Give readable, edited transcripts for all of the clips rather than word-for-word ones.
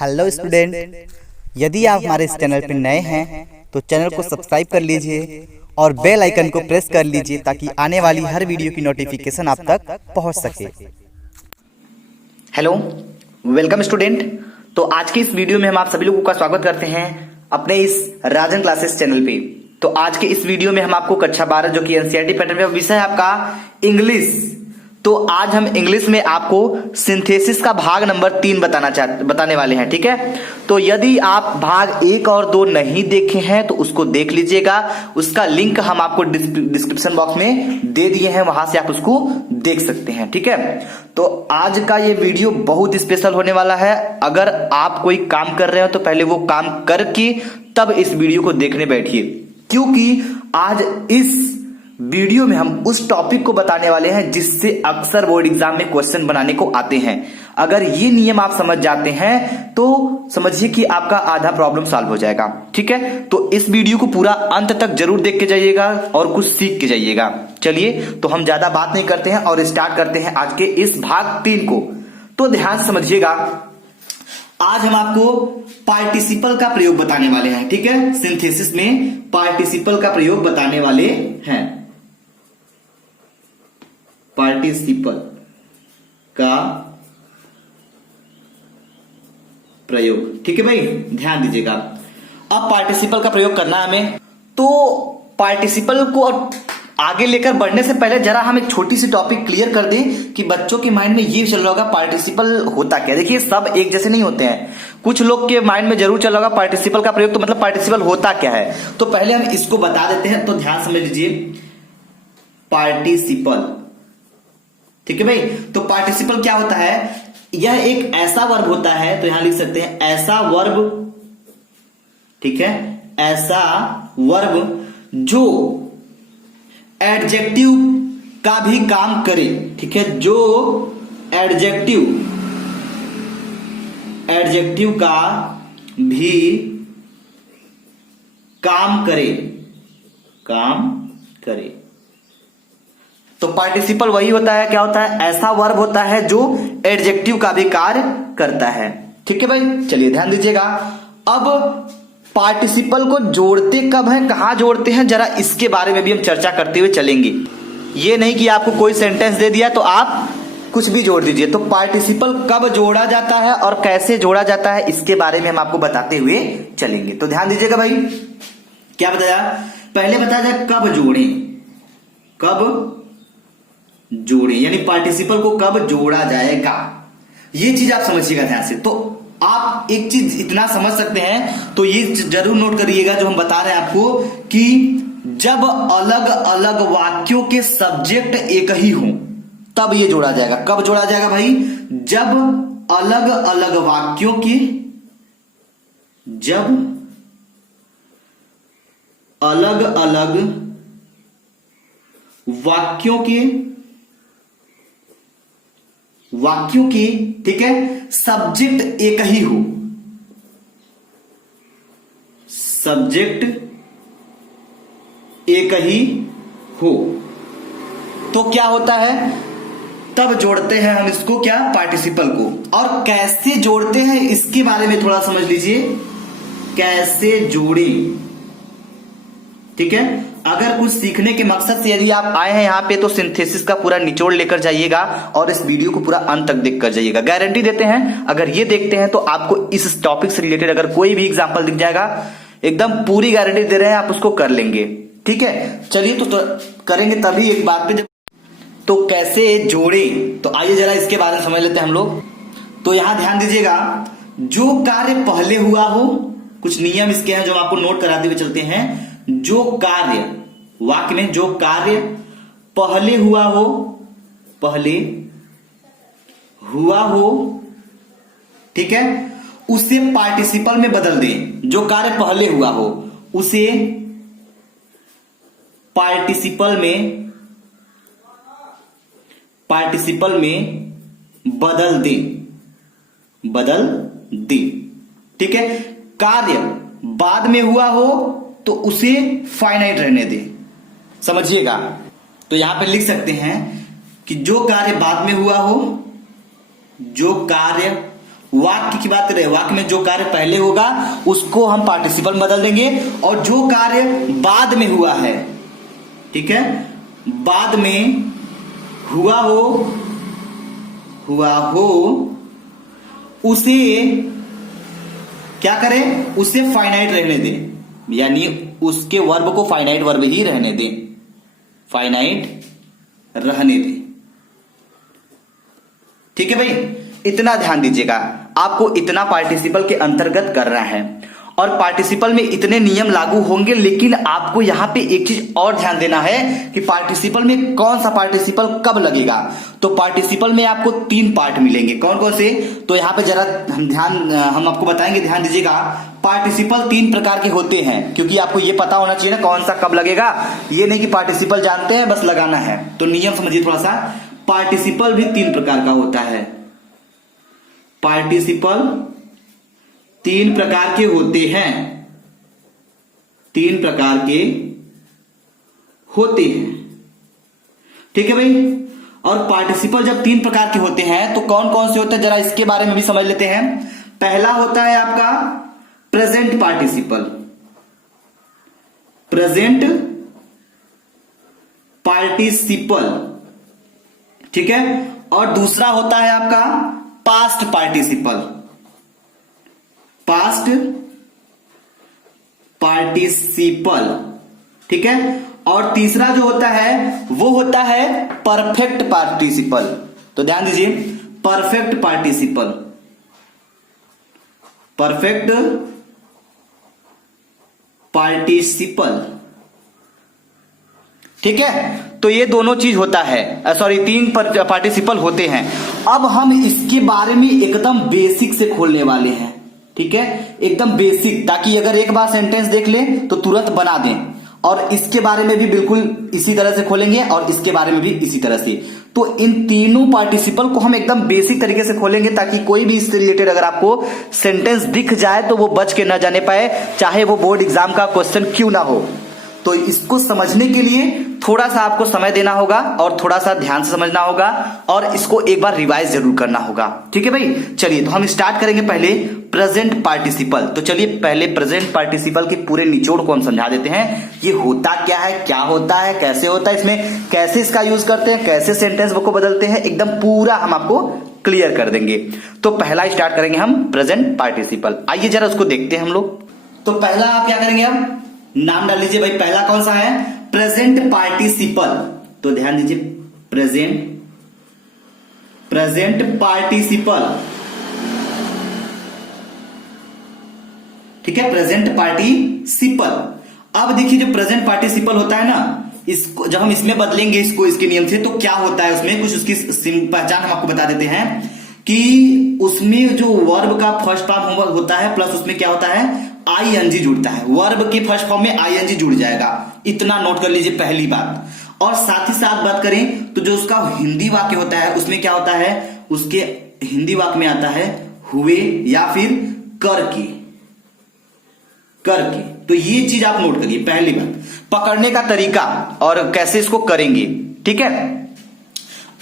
Hello student, यदि आप हमारे इस चैनल पर नए हैं तो चैनल को सब्सक्राइब कर लीजिए और बेल आइकन को प्रेस कर लीजिए ताकि आने वाली हर वीडियो की नोटिफिकेशन आप तक पहुंच सके। Hello, welcome student. तो आज के इस वीडियो में हम आप सभी लोगों का स्वागत करते हैं अपने इस राजन क्लासेस चैनल पे। तो आज के इस वीडियो में हम आपको कक्षा 12 जो कि एनसीईआरटी पैटर्न में विषय है आपका इंग्लिश। तो आज हम इंग्लिश में आपको सिंथेसिस का भाग नंबर 3 बताने वाले हैं। ठीक है, तो यदि आप भाग 1 और 2 नहीं देखे हैं तो उसको देख लीजिएगा। उसका लिंक हम आपको डिस्क्रिप्शन बॉक्स में दे दिए हैं, वहां से आप उसको देख सकते हैं। ठीक है, तो आज का ये वीडियो बहुत स्पेशल होने वाला है। अगर आप कोई काम कर रहे हो तो पहले वो काम करके तब इस वीडियो को देखने बैठिए, क्योंकि आज इस वीडियो में हम उस टॉपिक को बताने वाले हैं जिससे अक्सर बोर्ड एग्जाम में क्वेश्चन बनाने को आते हैं। अगर ये नियम आप समझ जाते हैं तो समझिए कि आपका आधा प्रॉब्लम सॉल्व हो जाएगा। ठीक है, तो इस वीडियो को पूरा अंत तक जरूर देख के जाइएगा और कुछ सीख के जाइएगा। चलिए, तो हम ज्यादा बात नहीं करते हैं और स्टार्ट करते हैं आज के इस भाग 3 को। तो ध्यान से समझिएगा, आज हम आपको पार्टिसिपल का प्रयोग बताने वाले हैं। ठीक है, सिंथेसिस में पार्टिसिपल का प्रयोग बताने वाले हैं। पार्टिसिपल का प्रयोग, ठीक है भाई, ध्यान दीजिएगा। अब पार्टिसिपल का प्रयोग करना है हमें। तो पार्टिसिपल को आगे लेकर बढ़ने से पहले जरा हम एक छोटी सी टॉपिक क्लियर कर दें कि बच्चों के माइंड में ये चल रहा होगा पार्टिसिपल होता क्या। देखिए, सब एक जैसे नहीं होते हैं। कुछ लोग के माइंड में जरूर चल रहा होगा पार्टिसिपल का प्रयोग तो मतलब पार्टिसिपल होता क्या है। तो पहले हम इसको बता देते हैं, तो ध्यान समझ लीजिए। पार्टिसिपल, ठीक है भाई। तो पार्टिसिपल क्या होता है? यह एक ऐसा वर्ब होता है, तो यहां लिख सकते हैं ऐसा वर्ब, ठीक है, ऐसा वर्ब जो एडजेक्टिव का भी काम करे। ठीक है, जो एडजेक्टिव का भी काम करे। तो पार्टिसिपल वही होता है, क्या होता है? ऐसा वर्ब होता है जो एडजेक्टिव का भी कार्य करता है। ठीक है भाई, चलिए ध्यान दीजिएगा। अब पार्टिसिपल को जोड़ते कब है, कहां जोड़ते हैं, जरा इसके बारे में भी हम चर्चा करते हुए चलेंगे। ये नहीं कि आपको कोई सेंटेंस दे दिया तो आप कुछ भी जोड़ दीजिए। तो पार्टिसिपल कब जोड़ा जाता है और कैसे जोड़ा जाता है, इसके बारे में हम आपको बताते हुए चलेंगे। तो ध्यान दीजिएगा भाई, क्या बताया? पहले बताया जाए कब जोड़े, यानी पार्टिसिपल को कब जोड़ा जाएगा, ये चीज आप समझिएगा ध्यान से। तो आप एक चीज इतना समझ सकते हैं, तो ये जरूर नोट करिएगा जो हम बता रहे हैं आपको, कि जब अलग अलग वाक्यों के सब्जेक्ट एक ही हो तब ये जोड़ा जाएगा। कब जोड़ा जाएगा भाई? जब अलग अलग वाक्यों के वाक्यों के ठीक है, सब्जेक्ट एक ही हो। सब्जेक्ट एक ही हो तो क्या होता है? तब जोड़ते हैं हम इसको, क्या? पार्टिसिपल को। और कैसे जोड़ते हैं इसके बारे में थोड़ा समझ लीजिए, कैसे जोड़े। ठीक है, अगर कुछ सीखने के मकसद से यदि आप आए हैं यहाँ पे तो सिंथेसिस का पूरा निचोड़ लेकर जाइएगा और इस वीडियो को पूरा अंत तक देख कर जाइएगा। गारंटी देते हैं, अगर ये देखते हैं तो आपको इस टॉपिक से रिलेटेड अगर कोई भी एग्जांपल दिख जाएगा, एकदम पूरी गारंटी दे रहे हैं, आप उसको कर लेंगे। ठीक है, चलिए तो करेंगे तभी एक बात पे। तो कैसे जोड़े, तो आइए जरा इसके बारे में समझ लेते हैं हम लोग। तो यहां ध्यान दीजिएगा, जो कार्य पहले हुआ हो, कुछ नियम इसके हैं जो आपको नोट कराते हुए चलते हैं। जो कार्य, वाक्य में जो कार्य पहले हुआ हो, ठीक है, उसे पार्टिसिपल में बदल दें। जो कार्य पहले हुआ हो उसे पार्टिसिपल में बदल दे। ठीक है, कार्य बाद में हुआ हो तो उसे फाइनाइट रहने दे। समझिएगा, तो यहां पे लिख सकते हैं कि जो कार्य बाद में हुआ हो, जो कार्य वाक्य की बात करें, वाक्य में जो कार्य पहले होगा उसको हम पार्टिसिपल में बदल देंगे, और जो कार्य बाद में हुआ है, ठीक है, बाद में हुआ हो उसे क्या करें, उसे फाइनाइट रहने दें, यानी उसके वर्ब को फाइनाइट वर्ब ही रहने दें, फाइनाइट रहने दें। ठीक है भाई, इतना ध्यान दीजिएगा, आपको इतना पार्टिसिपल के अंतर्गत करना है, और पार्टिसिपल में इतने नियम लागू होंगे। लेकिन आपको यहां पे एक चीज और ध्यान देना है कि पार्टिसिपल में कौन सा पार्टिसिपल कब लगेगा। तो पार्टिसिपल में आपको 3 पार्ट मिलेंगे, कौन कौन से, तो यहां पे जरा हम आपको बताएंगे, ध्यान दीजिएगा। पार्टिसिपल 3 प्रकार के होते हैं, क्योंकि आपको ये पता होना चाहिए ना कौन सा कब लगेगा, ये नहीं कि पार्टिसिपल जानते हैं बस लगाना है। तो नियम समझिए थोड़ा सा, पार्टिसिपल भी 3 प्रकार का होता है, पार्टिसिपल 3 प्रकार के होते हैं, 3 प्रकार के होते हैं, ठीक है भाई। और पार्टिसिपल जब 3 प्रकार के होते हैं तो कौन कौन से होते हैं, जरा इसके बारे में भी समझ लेते हैं। पहला होता है आपका प्रेजेंट पार्टिसिपल, प्रेजेंट पार्टिसिपल, ठीक है। और दूसरा होता है आपका पास्ट पार्टिसिपल, पास्ट पार्टिसिपल, ठीक है। और तीसरा जो होता है वो होता है परफेक्ट पार्टिसिपल। तो ध्यान दीजिए, परफेक्ट पार्टिसिपल, परफेक्ट पार्टिसिपल, ठीक है। तो ये दोनों चीज होता है, 3 पार्टिसिपल होते हैं। अब हम इसके बारे में एकदम बेसिक से खोलने वाले हैं, ठीक है, एकदम बेसिक, ताकि अगर एक बार सेंटेंस देख ले तो तुरंत बना दें। और इसके बारे में भी बिल्कुल इसी तरह से खोलेंगे, और इसके बारे में भी इसी तरह से। तो इन तीनों पार्टिसिपल को हम एकदम बेसिक तरीके से खोलेंगे, ताकि कोई भी इससे रिलेटेड अगर आपको सेंटेंस दिख जाए तो वो बच के ना जाने पाए, चाहे वो बोर्ड एग्जाम का क्वेश्चन क्यों ना हो। तो इसको समझने के लिए थोड़ा सा आपको समय देना होगा, और थोड़ा सा ध्यान से समझना होगा, और इसको एक बार रिवाइज जरूर करना होगा, ठीक है भाई। चलिए, तो हम स्टार्ट करेंगे पहले प्रेजेंट पार्टिसिपल। तो चलिए पहले प्रेजेंट पार्टिसिपल के पूरे निचोड़ को हम समझा देते हैं, ये होता क्या है, क्या होता है, कैसे होता है, इसमें कैसे इसका यूज करते हैं, कैसे सेंटेंस को बदलते हैं, एकदम पूरा हम आपको क्लियर कर देंगे। तो पहला स्टार्ट करेंगे हम प्रेजेंट पार्टिसिपल। आइए जरा उसको देखते हैं हम लोग। तो पहला आप क्या करेंगे, हम नाम डाल लीजिए भाई, पहला कौन सा है, प्रेजेंट पार्टिसिपल। तो ध्यान दीजिए, प्रेजेंट पार्टिसिपल, ठीक है, प्रेजेंट पार्टिसिपल। अब देखिए जो प्रेजेंट पार्टिसिपल होता है ना, इसको जब हम इसमें बदलेंगे इसको इसके नियम से, तो क्या होता है उसमें, कुछ उसकी पहचान हम आपको बता देते हैं कि उसमें जो वर्ब का फर्स्ट फॉर्म होता है, प्लस उसमें क्या होता है, आईएनजी जुड़ता है। वर्ब के फर्स्ट फॉर्म में आईएनजी जुड़ जाएगा, इतना नोट कर लीजिए पहली बात। और साथ ही साथ बात करें तो जो उसका हिंदी वाक्य होता है उसमें क्या होता है, उसके हिंदी वाक्य में आता है हुए या फिर करके, करके। तो ये चीज आप नोट करिए, पहली बात पकड़ने का तरीका और कैसे इसको करेंगे, ठीक है।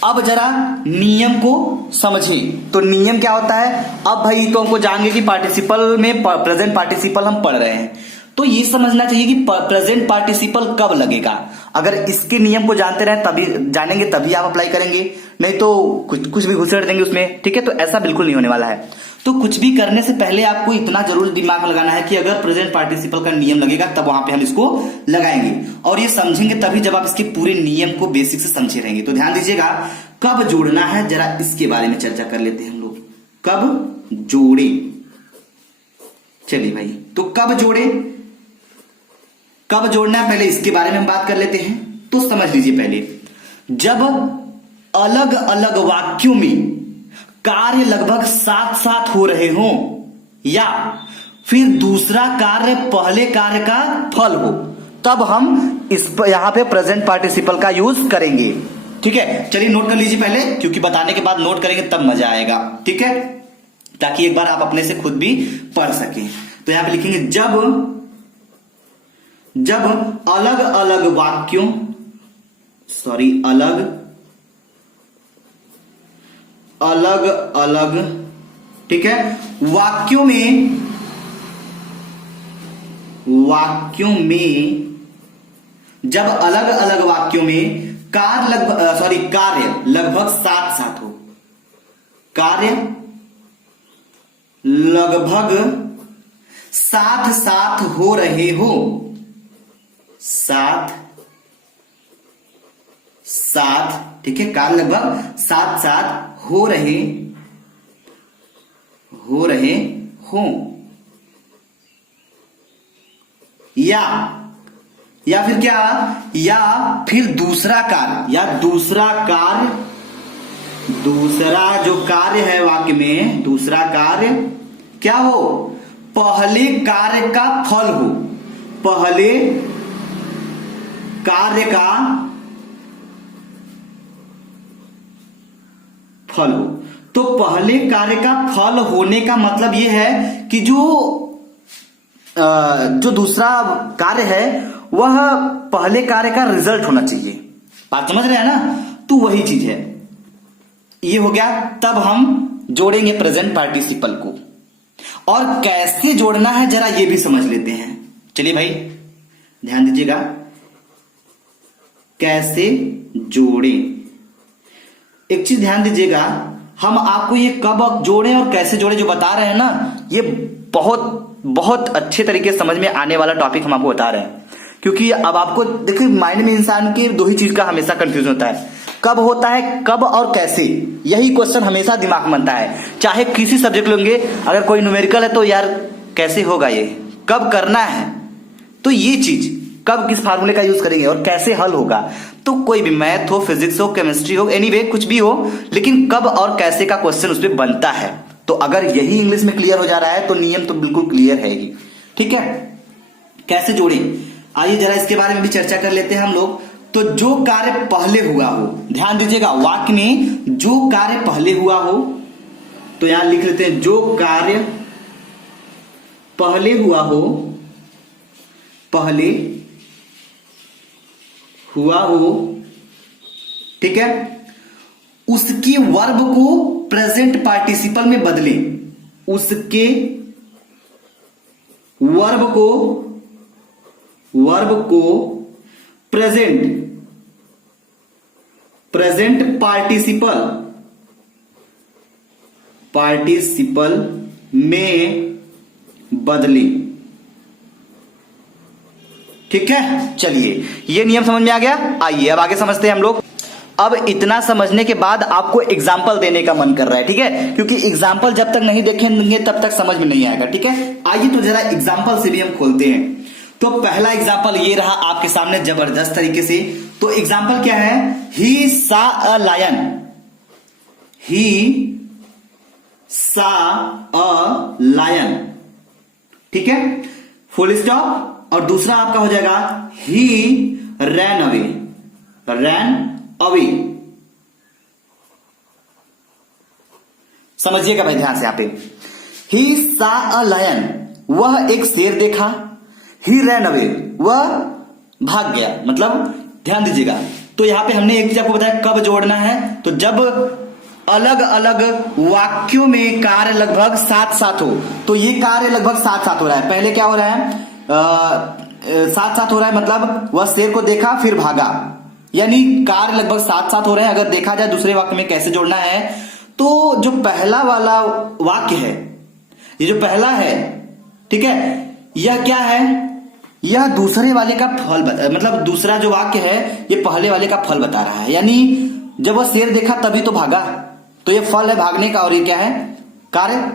अब जरा नियम को समझें। तो नियम क्या होता है, अब भाई तो हमको जान गए कि पार्टिसिपल में प्रेजेंट पार्टिसिपल हम पढ़ रहे हैं, तो ये समझना चाहिए कि प्रेजेंट पार्टिसिपल कब लगेगा। अगर इसके नियम को जानते रहे तभी जानेंगे, तभी आप अप्लाई करेंगे, नहीं तो कुछ भी घुसेड़ देंगे उसमें, ठीक है। तो ऐसा बिल्कुल नहीं होने वाला है। तो कुछ भी करने से पहले आपको इतना जरूर दिमाग में लगाना है कि अगर प्रेजेंट पार्टिसिपल का नियम लगेगा तब वहां पे हम इसको लगाएंगे, और ये समझेंगे तभी जब आप इसके पूरे नियम को बेसिक से समझे रहेंगे। तो ध्यान दीजिएगा, कब जोड़ना है जरा इसके बारे में चर्चा कर लेते हैं हम लोग, कब जोड़े। चलिए भाई, तो कब जोड़े, कब जोड़ना है पहले इसके बारे में हम बात कर लेते हैं। तो समझ लीजिए, पहले जब अलग अलग वाक्यों में कार्य लगभग साथ साथ हो रहे हों, या फिर दूसरा कार्य पहले कार्य का फल हो, तब हम इस यहां पे प्रेजेंट पार्टिसिपल का यूज करेंगे, ठीक है। चलिए नोट कर लीजिए पहले, क्योंकि बताने के बाद नोट करेंगे तब मजा आएगा, ठीक है, ताकि एक बार आप अपने से खुद भी पढ़ सकें। तो यहां पे लिखेंगे जब अलग अलग वाक्यों, अलग अलग ठीक है। वाक्यों में जब अलग अलग वाक्यों में कार्य लगभग साथ साथ हो, कार्य लगभग साथ साथ हो रहे हो, साथ साथ, ठीक है, कार्य लगभग साथ साथ हो रहे हो, या फिर क्या, या फिर दूसरा जो कार्य है वाक्य में, दूसरा कार्य क्या हो, पहले कार्य का फल हो, पहले कार्य का फल हो। तो पहले कार्य का फल होने का मतलब यह है कि जो दूसरा कार्य है वह पहले कार्य का रिजल्ट होना चाहिए। बात समझ रहे हैं ना? तो वही चीज है, ये हो गया। तब हम जोड़ेंगे प्रेजेंट पार्टिसिपल को, और कैसे जोड़ना है जरा ये भी समझ लेते हैं। चलिए भाई ध्यान दीजिएगा, कैसे जोड़ें। एक चीज ध्यान दीजिएगा, हम आपको ये कब जोड़ें और कैसे जोड़ें जो बता रहे हैं ना, ये बहुत बहुत अच्छे तरीके से समझ में आने वाला टॉपिक हम आपको बता रहे हैं। क्योंकि अब आपको देखिए, माइंड में इंसान के दो ही चीज का हमेशा कंफ्यूजन होता है, कब होता है, कब और कैसे। यही क्वेश्चन हमेशा दिमाग में बनता है, चाहे किसी सब्जेक्ट लेंगे। अगर कोई न्यूमेरिकल है तो यार कैसे होगा, ये कब करना है, तो ये चीज कब किस फार्मूले का यूज करेंगे और कैसे हल होगा। तो कोई भी मैथ हो, फिजिक्स हो, केमिस्ट्री हो, एनीवे कुछ भी हो, लेकिन कब और कैसे का क्वेश्चन उस पर बनता है। तो अगर यही इंग्लिश में क्लियर हो जा रहा है तो नियम तो बिल्कुल क्लियर है ही। ठीक है, कैसे जोड़ें, आइए जरा इसके बारे में भी चर्चा कर लेते हैं हम लोग। तो जो कार्य पहले हुआ हो, ध्यान दीजिएगा, वाक्य में जो कार्य पहले हुआ हो, तो यहां लिख लेते हैं जो कार्य पहले हुआ हो, पहले हुआ हो, ठीक है, उसके वर्ब को प्रेजेंट पार्टिसिपल में बदलें, उसके वर्ब को प्रेजेंट पार्टिसिपल में बदले। ठीक है, चलिए ये नियम समझ में आ गया। आइए अब आगे समझते हैं हम लोग। अब इतना समझने के बाद आपको एग्जाम्पल देने का मन कर रहा है, ठीक है, क्योंकि एग्जाम्पल जब तक नहीं देखेंगे तब तक समझ में नहीं आएगा। ठीक है, आइए तो जरा एग्जाम्पल से भी हम खोलते हैं। तो पहला एग्जाम्पल ये रहा आपके सामने जबरदस्त तरीके से। तो एग्जाम्पल क्या है, ही सा अ लायन, ही सा अ लायन, ठीक है, फुल स्टॉप। और दूसरा आपका हो जाएगा ही रैन अवे, रैन अवे। समझिएगा भाई ध्यान से यहां पे, ही सा अ लायन, वह एक शेर देखा, ही रैन अवे, वह भाग गया। मतलब ध्यान दीजिएगा, तो यहां पे हमने एक चीज आपको बताया कब जोड़ना है, तो जब अलग अलग वाक्यों में कार्य लगभग साथ साथ हो। तो ये कार्य लगभग साथ साथ हो रहा है। पहले क्या हो रहा है, साथ साथ हो रहा है, मतलब वह शेर को देखा फिर भागा, यानी कार्य लगभग साथ साथ हो रहे हैं। अगर देखा जाए दूसरे वाक्य में कैसे जोड़ना है, तो जो पहला वाला वाक्य है, ये जो पहला है, ठीक है, यह क्या है, यह दूसरे वाले का फल मतलब दूसरा जो वाक्य है ये पहले वाले का फल बता रहा है। यानी जब वह शेर देखा तभी तो भागा, तो ये फल है भागने का। और ये क्या है, कार्य,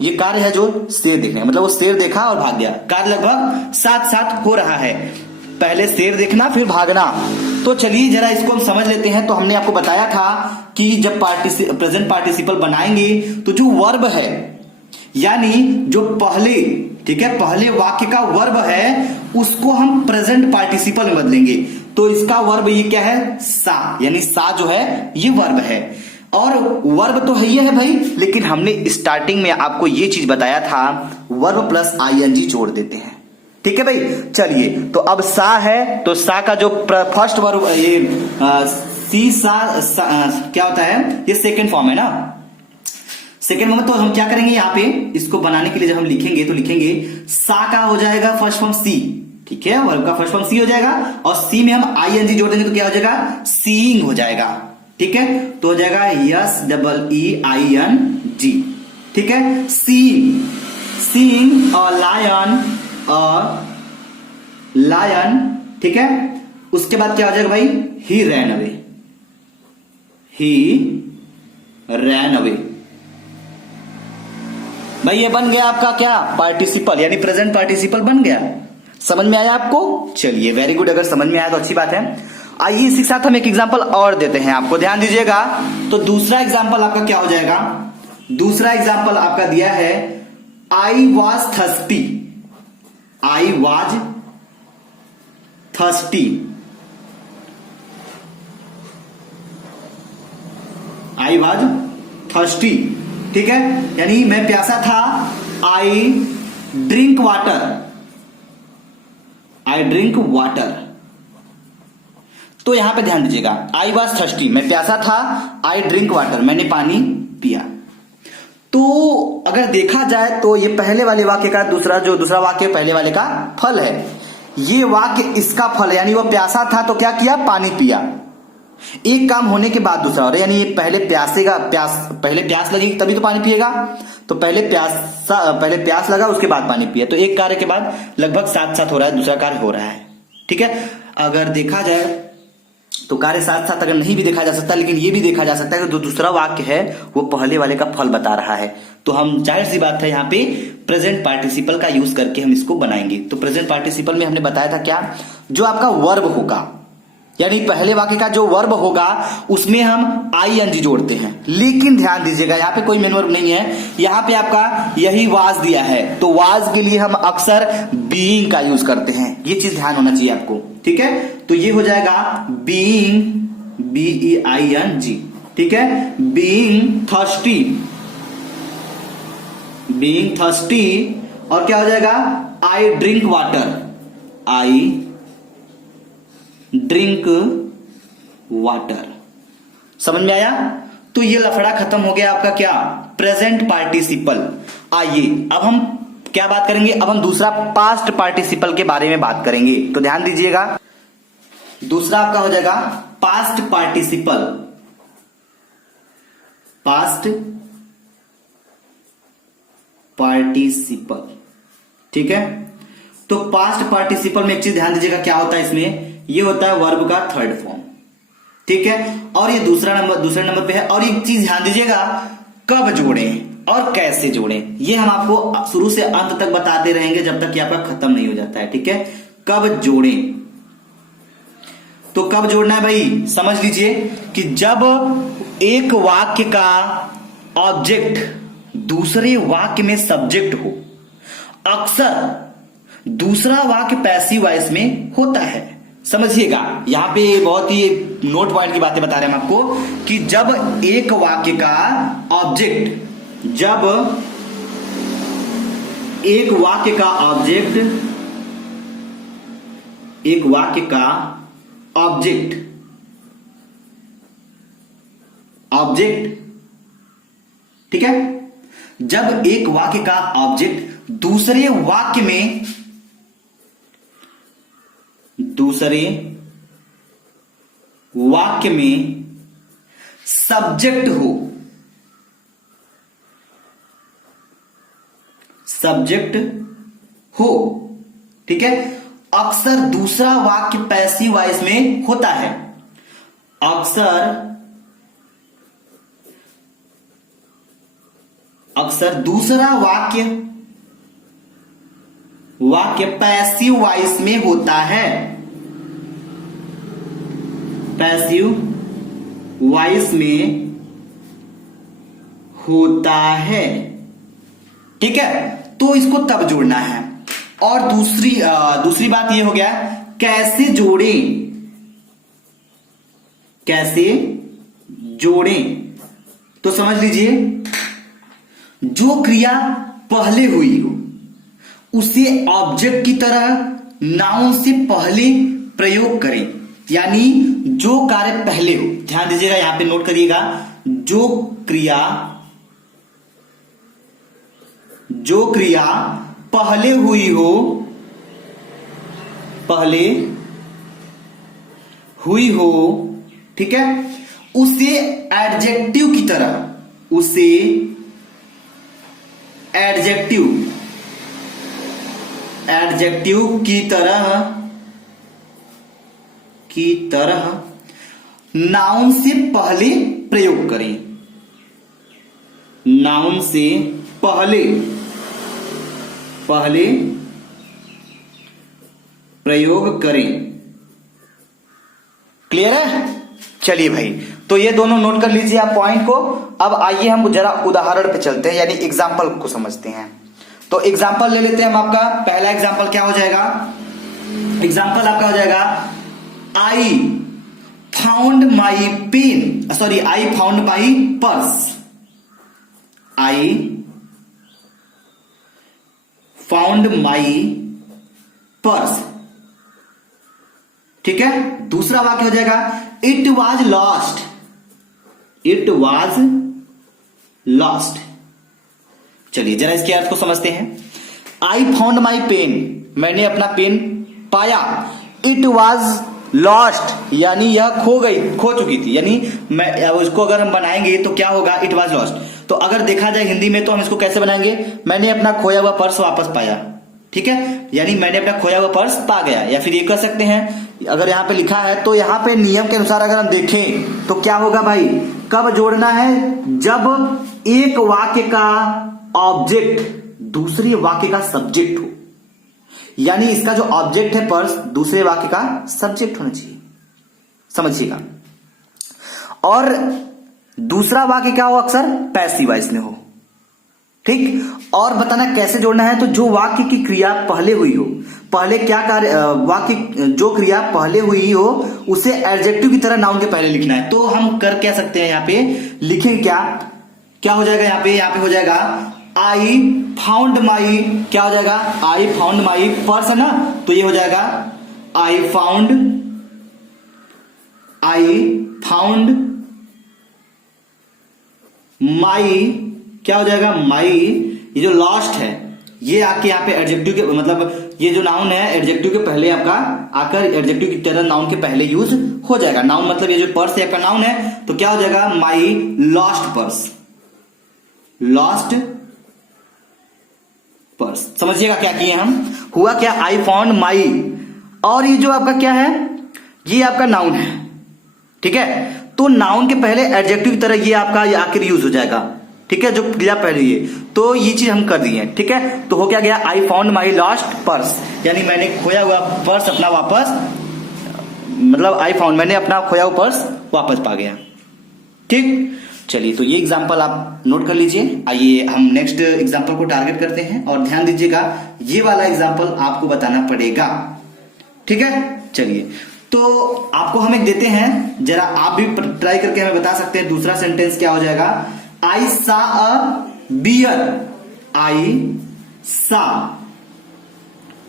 ये कार्य है जो शेर देखने, मतलब वो शेर देखा और भाग गया। कार्य लगभग साथ साथ हो रहा है, पहले शेर देखना फिर भागना। तो चलिए जरा इसको हम समझ लेते हैं। तो हमने आपको बताया था कि जब प्रेजेंट पार्टिसिपल बनाएंगे तो जो वर्ब है, यानी जो पहले, ठीक है, पहले वाक्य का वर्ब है उसको हम प्रेजेंट पार्टिसिपल में बदलेंगे। तो इसका वर्ब ये क्या है, सा, यानी सा जो है ये वर्ब है। और वर्ब तो है ही है भाई, लेकिन हमने स्टार्टिंग में आपको ये चीज बताया था, वर्ब प्लस आईएनजी जोड़ देते हैं। ठीक है भाई, चलिए तो अब सा है, तो सा का जो फर्स्ट वर्ब ये सी सा क्या होता है, ये सेकेंड फॉर्म है ना। सेकेंड में तो हम क्या करेंगे यहाँ पे इसको बनाने के लिए जब हम लिखेंगे तो लिखेंगे सा का हो जाएगा फर्स्ट फॉर्म सी, ठीक है, वर्ब का फर्स्ट फॉर्म सी हो जाएगा और सी में हम आईएनजी जोड़ देंगे तो क्या हो जाएगा, सीइंग हो जाएगा, ठीक है, तो हो जाएगा SEEING, ठीक है, सीइंग, सीइंग और लायन, ठीक है, उसके बाद क्या हो जाएगा भाई, ही रैन अवे, भाई ये बन गया आपका क्या, पार्टिसिपल, यानी प्रेजेंट पार्टिसिपल बन गया। समझ में आया आपको? चलिए वेरी गुड, अगर समझ में आया तो अच्छी बात है। आइए इसी के साथ हम एक एग्जांपल और देते हैं आपको, ध्यान दीजिएगा। तो दूसरा एग्जांपल आपका क्या हो जाएगा, दूसरा एग्जांपल आपका दिया है I was thirsty, I was thirsty, I was thirsty, ठीक है, यानी मैं प्यासा था, I drink water, I drink water. तो यहां पे ध्यान दीजिएगा, आई वॉज थर्स्टी, मैं प्यासा था, आई ड्रिंक वाटर, मैंने पानी पिया। तो अगर देखा जाए तो ये पहले वाले वाक्य का दूसरा वाक्य पहले वाले का फल है, ये वाक्य इसका फल है, यानी वो प्यासा था तो क्या किया, पानी पिया। एक काम होने के बाद दूसरा हो रहा है, यानी पहले पहले प्यास लगेगी तभी तो पानी पिएगा, तो पहले प्यास लगा उसके बाद पानी पिया, तो एक कार्य के बाद लगभग साथ साथ हो रहा है, दूसरा कार्य हो रहा है, ठीक है। अगर देखा जाए तो कार्य साथ साथ अगर नहीं भी देखा जा सकता, लेकिन ये भी देखा जा सकता है कि जो दूसरा वाक्य है वो पहले वाले का फल बता रहा है, तो हम जाहिर सी बात है यहाँ पे प्रेजेंट पार्टिसिपल का यूज करके हम इसको बनाएंगे। तो प्रेजेंट पार्टिसिपल में हमने बताया था क्या, जो आपका वर्ब होगा, यानी पहले वाक्य का जो वर्ब होगा उसमें हम आईएनजी जोड़ते हैं, लेकिन ध्यान दीजिएगा यहाँ पे कोई मेन वर्ब नहीं है, यहाँ पे आपका यही वाज दिया है, तो वाज के लिए हम अक्सर बीइंग का यूज करते हैं, ये चीज ध्यान होना चाहिए आपको, ठीक है। तो ये हो जाएगा बीइंग, BEING, ठीक है, बीइंग थर्स्टी, बीइंग थर्स्टी, और क्या हो जाएगा, I drink water, I drink water. समझ में आया? तो ये लफड़ा खत्म हो गया आपका क्या, प्रेजेंट पार्टिसिपल। आइए अब हम क्या बात करेंगे, अब हम दूसरा पास्ट पार्टिसिपल के बारे में बात करेंगे। तो ध्यान दीजिएगा, दूसरा आपका हो जाएगा पास्ट पार्टिसिपल, पास्ट पार्टिसिपल, ठीक है। तो पास्ट पार्टिसिपल में एक चीज ध्यान दीजिएगा, क्या होता है इसमें, ये होता है वर्ब का थर्ड फॉर्म, ठीक है, और ये दूसरे नंबर पे है। और एक चीज ध्यान दीजिएगा, कब जोड़ें और कैसे जोड़ें, ये हम आपको शुरू से अंत तक बताते रहेंगे जब तक कि आपका खत्म नहीं हो जाता है, ठीक है। कब जोड़ें, तो कब जोड़ना है भाई, समझ लीजिए कि जब एक वाक्य का ऑब्जेक्ट दूसरे वाक्य में सब्जेक्ट हो, अक्सर दूसरा वाक्य पैसिव वॉइस में होता है। समझिएगा, यहां पे बहुत ही नोट पॉइंट की बातें बता रहे हैं हम आपको कि जब एक वाक्य का ऑब्जेक्ट, जब एक वाक्य का ऑब्जेक्ट, एक वाक्य का ऑब्जेक्ट, ठीक है, जब एक वाक्य का ऑब्जेक्ट दूसरे वाक्य में, दूसरे वाक्य में सब्जेक्ट हो, सब्जेक्ट हो, ठीक है, अक्सर दूसरा वाक्य पैसिव वॉइस में होता है, अक्सर दूसरा वाक्य पैसिव वॉइस में होता है, पैसिव वॉइस में होता है, ठीक है। तो इसको तब जोड़ना है। और दूसरी बात ये हो गया, कैसे जोड़ें, कैसे जोड़ें, तो समझ लीजिए, जो क्रिया पहले हुई हो उसे ऑब्जेक्ट की तरह नाउन से पहले प्रयोग करें, यानी जो कार्य पहले हो, ध्यान दीजिएगा, यहां पे नोट करिएगा, जो क्रिया जो क्रिया पहले हुई हो, पहले हुई हो, ठीक है, उसे एडजेक्टिव की तरह, उसे एडजेक्टिव की तरह नाउन से पहले प्रयोग करें, नाउन से पहले प्रयोग करें। क्लियर है? चलिए भाई, तो ये दोनों नोट कर लीजिए आप पॉइंट को। अब आइए हम जरा उदाहरण पे चलते हैं, यानी एग्जाम्पल को समझते हैं। तो एग्जाम्पल ले लेते हैं हम। आपका पहला एग्जाम्पल क्या हो जाएगा? एग्जाम्पल आपका हो जाएगा I found my pen, sorry, I found my purse. I found my purse, ठीक है। दूसरा वाक्य हो जाएगा it was lost, it was lost. चलिए जरा इसके अर्थ को समझते हैं। आई फाउंड माई पेन, मैंने अपना पेन पाया। इट वॉज लॉस्ट, यानी यह खो चुकी थी, यानी मैं उसको अगर हम बनाएंगे तो क्या होगा? It was lost. तो अगर देखा जाए हिंदी में तो हम इसको कैसे बनाएंगे? मैंने अपना खोया हुआ पर्स वापस पाया, ठीक है, यानी मैंने अपना खोया हुआ पर्स पा गया। या फिर ये कर सकते हैं, अगर यहां पे लिखा है तो यहां पे नियम के अनुसार अगर हम देखें तो क्या होगा भाई? कब जोड़ना है? जब एक वाक्य का ऑब्जेक्ट दूसरे वाक्य का सब्जेक्ट हो, यानी इसका जो ऑब्जेक्ट है पर्स दूसरे वाक्य का सब्जेक्ट होना चाहिए, समझिएगा। और दूसरा वाक्य क्या हो? अक्सर पैसिव वॉइस में हो, ठीक। और बताना कैसे जोड़ना है? तो जो वाक्य की क्रिया पहले हुई हो, पहले क्या कार्य, वाक्य जो क्रिया पहले हुई हो उसे एडजेक्टिव की तरह नाउन के पहले लिखना है। तो हम कर क्या सकते हैं? यहां पे लिखेंगे क्या हो जाएगा? यहां पे हो जाएगा आई फाउंड माई, क्या हो जाएगा? आई फाउंड माई पर्स है ना, तो ये हो जाएगा आई फाउंड माई, क्या हो जाएगा? माई। ये जो लास्ट है ये आके यहाँ पे एडजेक्टिव के, मतलब ये जो नाउन है एडजेक्टिव के पहले आपका आकर एडजेक्टिव की तरह नाउन के पहले यूज हो जाएगा। नाउन मतलब ये जो पर्स है आपका नाउन है, तो क्या हो जाएगा? माई लॉस्ट पर्स, लॉस्ट पर्स। समझिएगा क्या किए हम? हुआ क्या? आई फाउंड माई, और ये जो आपका क्या है? ये आपका नाउन है, ठीक है। तो नाउन के पहले एडजेक्टिव की तरह ये आपका आखिर यूज हो जाएगा, ठीक है, जो क्रिया पहले है। तो ये चीज हम कर दिए, ठीक है। तो हो क्या गया? आई फाउंड माई लॉस्ट पर्स, यानी मैंने खोया हुआ पर्स अपना वापस, मतलब आई फाउंड, मैंने अपना खोया हुआ पर्स वापस पा गया, ठीक। चलिए, तो ये एग्जाम्पल आप नोट कर लीजिए। आइए हम नेक्स्ट एग्जाम्पल को टारगेट करते हैं, और ध्यान दीजिएगा ये वाला एग्जाम्पल आपको बताना पड़ेगा, ठीक है। चलिए, तो आपको हम एक देते हैं, जरा आप भी ट्राई करके हमें बता सकते हैं। दूसरा सेंटेंस क्या हो जाएगा? आई सा अ बियर, आई सा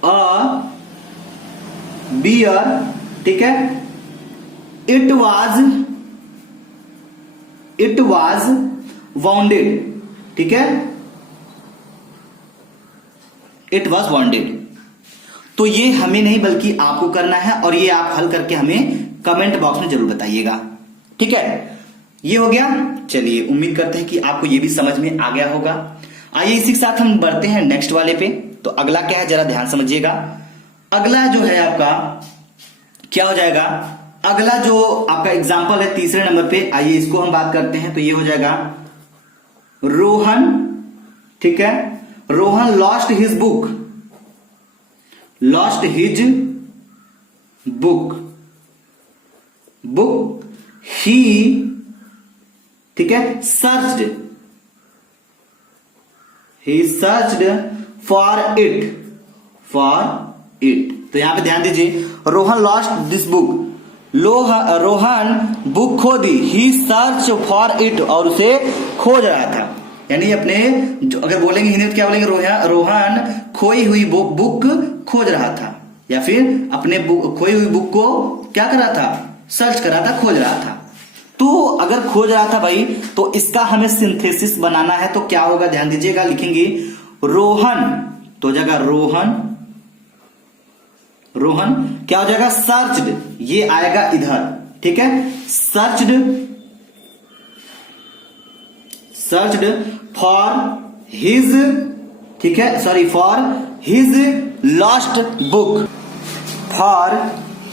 अ बियर, ठीक है। इट वॉज वाउंडेड, ठीक है, इट वॉज वाउंडेड। तो ये हमें नहीं बल्कि आपको करना है, और ये आप हल करके हमें कमेंट बॉक्स में जरूर बताइएगा, ठीक है। ये हो गया। चलिए, उम्मीद करते हैं कि आपको ये भी समझ में आ गया होगा। आइए इसी के साथ हम बढ़ते हैं नेक्स्ट वाले पे। तो अगला क्या है, जरा ध्यान समझिएगा। अगला जो है आपका क्या हो जाएगा? अगला जो आपका एग्जाम्पल है तीसरे नंबर पे, आइए इसको हम बात करते हैं। तो ये हो जाएगा रोहन, ठीक है। Rohan lost his book, lost his book, he, ठीक है, searched, he searched for it, तो यहां पे ध्यान दीजिए, Rohan lost this book, Rohan book खो दी, ही सर्च फॉर इट, और उसे खोज रहा था। यानी अपने जो अगर बोलेंगे हिंदी में क्या बोलेंगे? रोहन खोई हुई बुक खोज रहा था, या फिर अपने खोई हुई बुक को क्या कर रहा था? सर्च कर रहा था, खोज रहा था। तो अगर खोज रहा था भाई, तो इसका हमें सिंथेसिस बनाना है। तो क्या होगा? ध्यान दीजिएगा, लिखेंगे रोहन तो हो जाएगा रोहन, रोहन क्या हो जाएगा सर्च्ड, ये आएगा इधर, ठीक है, सर्च्ड, सर्च्ड फॉर हिज, ठीक है, sorry for his lost book, for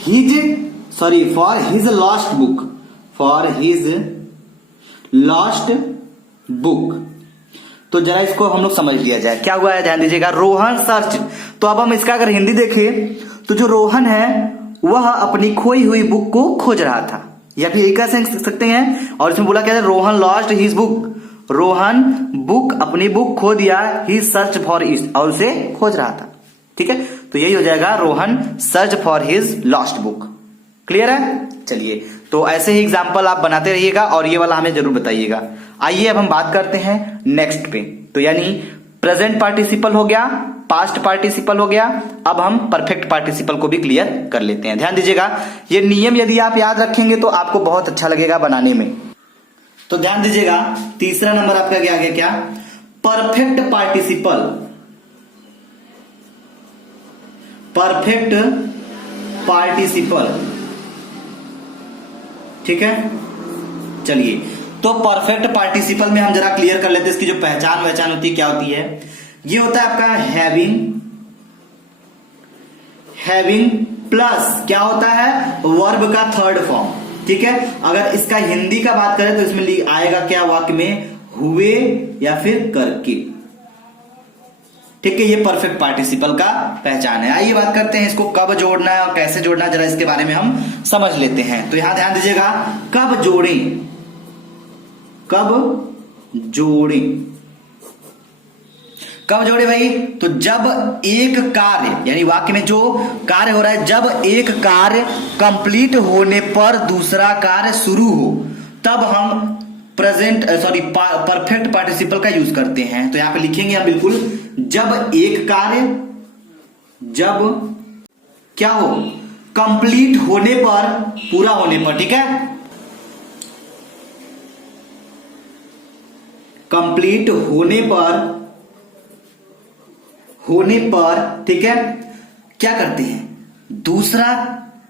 his, sorry for his lost book, for his lost book. तो जरा इसको हम लोग समझ लिया जाए, क्या हुआ है ध्यान दीजिएगा, रोहन सर्च। तो अब हम इसका अगर हिंदी देखें तो जो रोहन है वह अपनी खोई हुई बुक को खोज रहा था, या फिर एक कह सकते हैं, और इसमें बोला क्या है, Rohan lost his book, Rohan book अपनी बुक खो दिया, ही सर्च फॉर इट, और उसे खोज रहा था, ठीक है। तो यही हो जाएगा Rohan search for his lost book. Clear है? चलिए, तो ऐसे ही एग्जाम्पल आप बनाते रहिएगा और ये वाला हमें जरूर बताइएगा। आइए अब हम बात करते हैं नेक्स्ट पे। तो यानी प्रेजेंट पार्टिसिपल हो गया, पास्ट पार्टिसिपल हो गया, अब हम परफेक्ट पार्टिसिपल को भी क्लियर कर लेते हैं। ध्यान दीजिएगा, ये नियम यदि आप याद रखेंगे तो आपको बहुत अच्छा लगेगा बनाने में। तो ध्यान दीजिएगा, तीसरा नंबर आपका क्या आ गया, क्या, परफेक्ट पार्टिसिपल, परफेक्ट पार्टिसिपल, ठीक है। चलिए, तो परफेक्ट पार्टिसिपल में हम जरा क्लियर कर लेते हैं, इसकी जो पहचान होती है क्या होती है। ये होता है आपका हैविंग, हैविंग प्लस क्या होता है, वर्ब का थर्ड फॉर्म, ठीक है। अगर इसका हिंदी का बात करें तो इसमें आएगा क्या वाक्य में, हुए या फिर करके, ठीक है। ये परफेक्ट पार्टिसिपल का पहचान है। आइए बात करते हैं इसको कब जोड़ना है और कैसे जोड़ना है, जरा इसके बारे में हम समझ लेते हैं। तो यहां ध्यान दीजिएगा, कब जोड़ें, कब जोड़ें, कब जोड़े भाई, तो जब एक कार्य, यानी वाक्य में जो कार्य हो रहा है, जब एक कार्य कंप्लीट होने पर दूसरा कार्य शुरू हो, तब हम प्रेजेंट सॉरी परफेक्ट पार्टिसिपल का यूज करते हैं। तो यहां पे लिखेंगे हम बिल्कुल, जब एक कार्य, जब क्या हो, कंप्लीट होने पर, पूरा होने पर, ठीक है, कंप्लीट होने पर, होने पर, ठीक है, क्या करते हैं, दूसरा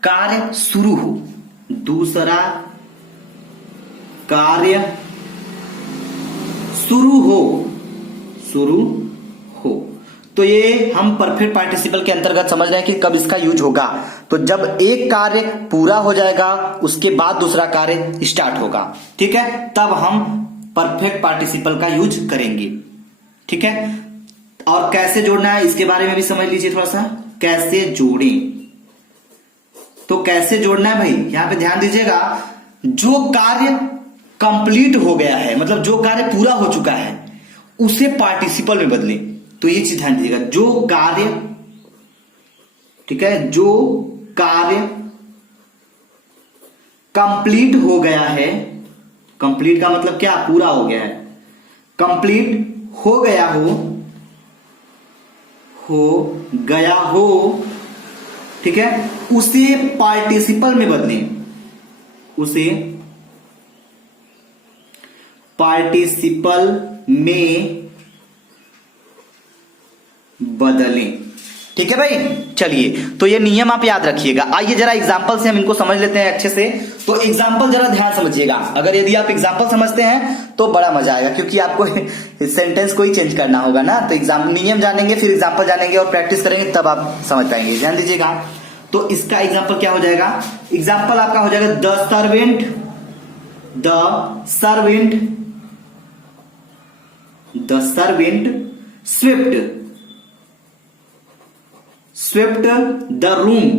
कार्य शुरू हो, दूसरा कार्य शुरू हो, शुरू हो। तो ये हम परफेक्ट पार्टिसिपल के अंतर्गत समझ रहे हैं कि कब इसका यूज होगा। तो जब एक कार्य पूरा हो जाएगा उसके बाद दूसरा कार्य स्टार्ट होगा, ठीक है, तब हम परफेक्ट पार्टिसिपल का यूज करेंगे, ठीक है। और कैसे जोड़ना है इसके बारे में भी समझ लीजिए थोड़ा सा, कैसे जोड़ें। तो कैसे जोड़ना है भाई, यहां पे ध्यान दीजिएगा, जो कार्य कंप्लीट हो गया है, मतलब जो कार्य पूरा हो चुका है, उसे पार्टिसिपल में बदलें। तो ये चीज ध्यान दीजिएगा, जो कार्य, ठीक है, जो कार्य कंप्लीट हो गया है, कंप्लीट का मतलब क्या, पूरा हो गया है, कंप्लीट हो गया हो, ठीक है, उसे पार्टिसिपल में बदलें, उसे पार्टिसिपल में बदलें, ठीक है भाई। चलिए, तो ये नियम आप याद रखिएगा। आइए जरा एग्जांपल से हम इनको समझ लेते हैं अच्छे से। तो एग्जांपल जरा ध्यान समझिएगा, अगर यदि आप एग्जांपल समझते हैं तो बड़ा मजा आएगा, क्योंकि आपको सेंटेंस को ही चेंज करना होगा ना। तो एग्जाम नियम जानेंगे, फिर एग्जांपल जानेंगे और प्रैक्टिस करेंगे, तब आप समझ पाएंगे। ध्यान दीजिएगा, तो इसका एग्जांपल क्या हो जाएगा, एग्जांपल आपका हो जाएगा the servant, the servant, the servant swept, swept the room,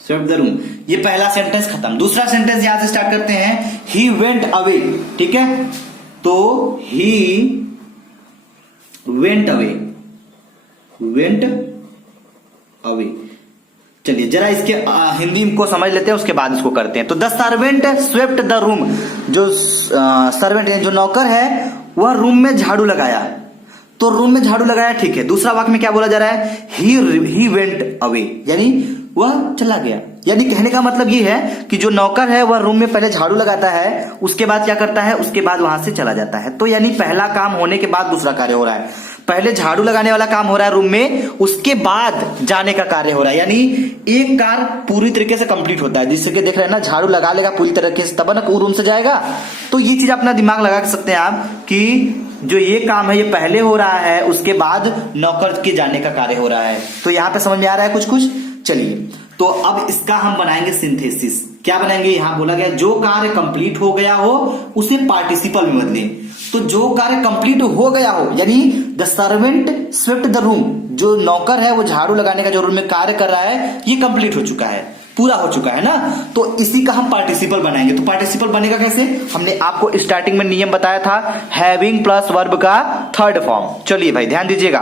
swept the room. ये पहला सेंटेंस खत्म। दूसरा सेंटेंस यहां से स्टार्ट करते हैं, ही वेंट अवे, ठीक है। तो he went away, went away. चलिए जरा इसके हिंदी को समझ लेते हैं, उसके बाद इसको करते हैं। तो the servant swept the room, जो सर्वेंट जो नौकर है वह रूम में झाड़ू लगाया, तो रूम में झाड़ू लगाया, ठीक है। दूसरा वाक्य में क्या बोला जा रहा है, ही वेंट अवे, यानी वह चला गया। यानी कहने का मतलब ये है कि जो नौकर है वह रूम में पहले झाड़ू लगाता है, उसके बाद क्या करता है, उसके बाद वहां से चला जाता है। तो यानी पहला काम होने के बाद दूसरा कार्य हो रहा है। पहले झाड़ू लगाने वाला काम हो रहा है रूम में, उसके बाद जाने का कार्य हो रहा है। यानी एक कार्य पूरी तरीके से कंप्लीट होता है, जिससे कि देख रहे हैं ना, झाड़ू लगा लेगा पूरी तरीके से तब ना वो रूम से जाएगा। तो ये चीज अपना दिमाग लगा सकते हैं आप कि जो ये काम है ये पहले हो रहा है, उसके बाद नौकर के जाने का कार्य हो रहा है। तो यहां पे समझ में आ रहा है कुछ कुछ। चलिए, तो अब इसका हम बनाएंगे सिंथेसिस। क्या बनाएंगे, यहां बोला गया जो कार्य कंप्लीट हो गया हो उसे पार्टिसिपल में बदलें। तो जो कार्य कंप्लीट हो गया हो, यानी the servant swept the room, जो नौकर है वो झाड़ू लगाने का जो रूम में कार्य कर रहा है ये कंप्लीट हो चुका है, पूरा हो चुका है ना। तो इसी का हम पार्टिसिपल बनाएंगे। तो पार्टिसिपल बनेगा कैसे, हमने आपको स्टार्टिंग में नियम बताया था, हैविंग प्लस वर्ब का थर्ड फॉर्म। चलिए भाई ध्यान दीजिएगा।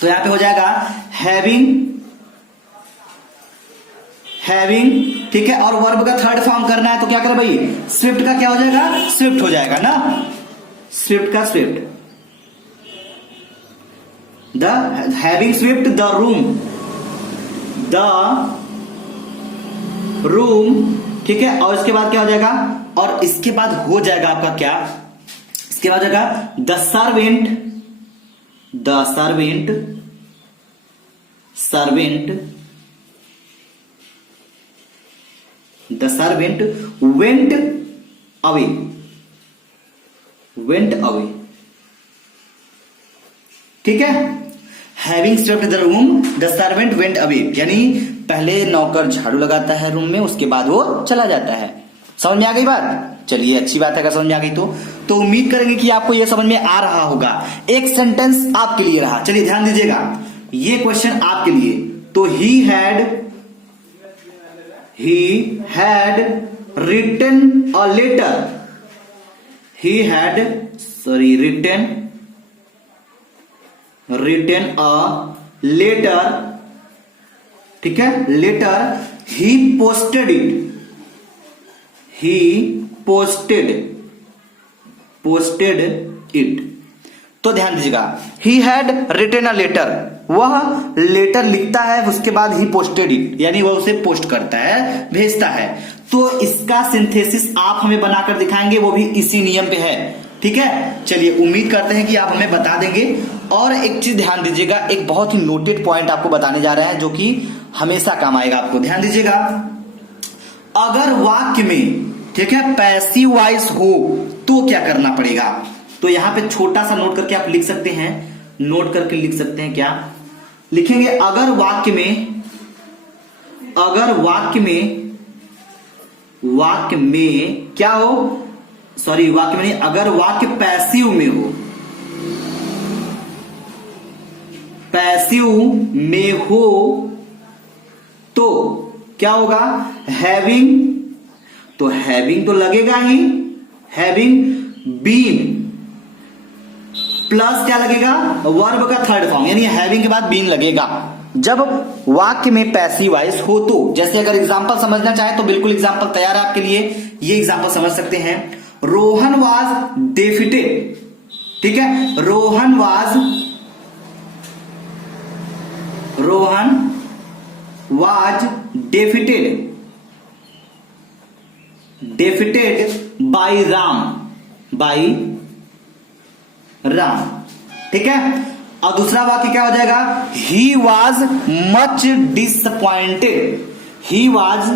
तो यहां पे हो जाएगा हैविंग, ठीक है, और वर्ब का थर्ड फॉर्म करना है तो क्या करें भाई, स्विफ्ट का क्या हो जाएगा, स्विफ्ट हो जाएगा ना, स्विफ्ट का Swift, the having Swift the room, ठीक है। और इसके बाद क्या हो जाएगा, और इसके बाद हो जाएगा आपका क्या, इसके बाद हो जाएगा द सर्वेंट वेंट अवे, ठीक है। Having swept the room the servant went away, यानी पहले नौकर झाड़ू लगाता है रूम में, उसके बाद वो चला जाता है। समझ में आ गई बात। चलिए अच्छी बात है अगर समझ में आ गई तो उम्मीद करेंगे कि आपको ये समझ में आ रहा होगा। एक सेंटेंस आपके लिए रहा, चलिए ध्यान दीजिएगा, ये क्वेश्चन आपके लिए। तो he had written a letter, written a letter, ठीक है, लेटर, he posted it। तो ध्यान दीजिएगा, he had written a letter, वह लेटर लिखता है, उसके बाद ही पोस्टेड इट, यानी वह उसे पोस्ट करता है, भेजता है। तो इसका सिंथेसिस आप हमें बनाकर दिखाएंगे, वो भी इसी नियम पे है, ठीक है। चलिए उम्मीद करते हैं कि आप हमें बता देंगे। और एक चीज ध्यान दीजिएगा, एक बहुत ही नोटेड पॉइंट आपको बताने जा रहे हैं जो कि हमेशा काम आएगा आपको। ध्यान दीजिएगा, अगर वाक्य में, ठीक है, पैसिव वॉइस हो तो क्या करना पड़ेगा। तो यहां पे छोटा सा नोट करके आप लिख सकते हैं, नोट करके लिख सकते हैं, क्या लिखेंगे, अगर वाक्य में क्या हो, सॉरी वाक्य में नहीं, अगर वाक्य पैसिव में हो तो क्या होगा, हैविंग, तो हैविंग तो लगेगा ही, हैविंग बीन प्लस क्या लगेगा, वर्ब का थर्ड फॉर्म, यानी हैविंग के बाद बीन लगेगा जब वाक्य में पैसिव वॉइस हो तो। जैसे अगर एग्जांपल समझना चाहे तो बिल्कुल एग्जांपल तैयार है आपके लिए, ये एग्जांपल समझ सकते हैं। रोहन वाज डेफिटेड, ठीक है, रोहन वाज डेफिटेड बाय राम, ठीक है। और दूसरा वाक्य क्या हो जाएगा, he was much disappointed, he was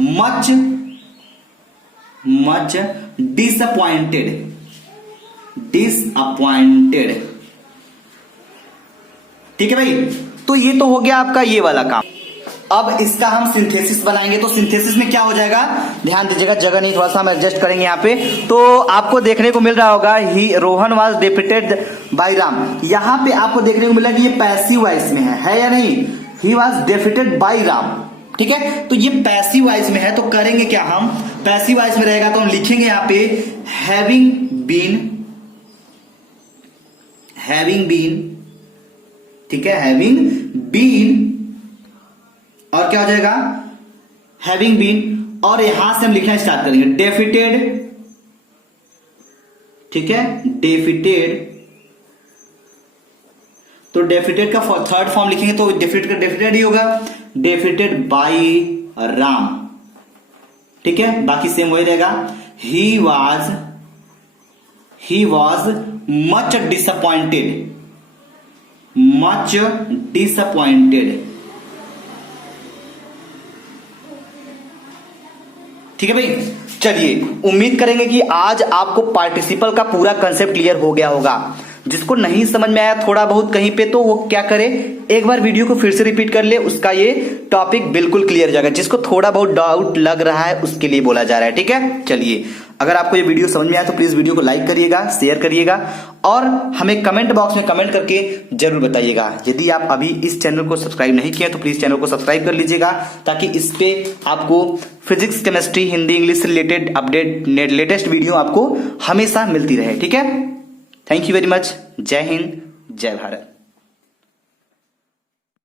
much disappointed, ठीक है भाई। तो ये तो हो गया आपका ये वाला काम। अब इसका हम सिंथेसिस बनाएंगे। तो सिंथेसिस में क्या हो जाएगा, ध्यान दीजिएगा, जगह नहीं, थोड़ा सा हम एडजस्ट करेंगे यहाँ पे। तो आपको देखने को मिल रहा होगा ही रोहन वाज डेफिटेड बाय राम, यहाँ पे आपको देखने को मिला कि ये पैसिव वॉइस में है या नहीं, ही वाज डेफिटेड बाय राम, ठीक है। तो ये पैसिव वॉइस में है, तो करेंगे क्या, हम पैसिव वॉइस में रहेगा तो हम लिखेंगे यहाँ पे हैविंग बीन, ठीक है, हैविंग बीन, और क्या हो जाएगा, हैविंग बीन, और यहां से हम लिखना स्टार्ट करेंगे डेफिटेड, ठीक है, डेफिटेड। तो डेफिटेड का थर्ड फॉर्म लिखेंगे तो डेफिटेड का डेफिटेड ही होगा, डेफिटेड बाय राम। ठीक है, बाकी सेम वही रहेगा। He was much disappointed. ठीक है भाई, चलिए उम्मीद करेंगे कि आज आपको पार्टिसिपल का पूरा कंसेप्ट क्लियर हो गया होगा। जिसको नहीं समझ में आया थोड़ा बहुत कहीं पे, तो वो क्या करे, एक बार वीडियो को फिर से रिपीट कर ले, उसका ये टॉपिक बिल्कुल क्लियर हो जाएगा। जिसको थोड़ा बहुत डाउट लग रहा है उसके लिए बोला जा रहा है। ठीक है, चलिए अगर आपको ये वीडियो समझ में आया तो प्लीज वीडियो को लाइक करिएगा, शेयर करिएगा और हमें कमेंट बॉक्स में कमेंट करके जरूर बताइएगा। यदि आप अभी इस चैनल को सब्सक्राइब नहीं किए तो प्लीज चैनल को सब्सक्राइब कर लीजिएगा, ताकि इस पे आपको फिजिक्स, केमिस्ट्री, हिंदी, इंग्लिश से रिलेटेड अपडेट, लेटेस्ट वीडियो आपको हमेशा मिलती रहे। ठीक है, थैंक यू वेरी मच। जय हिंद, जय भारत।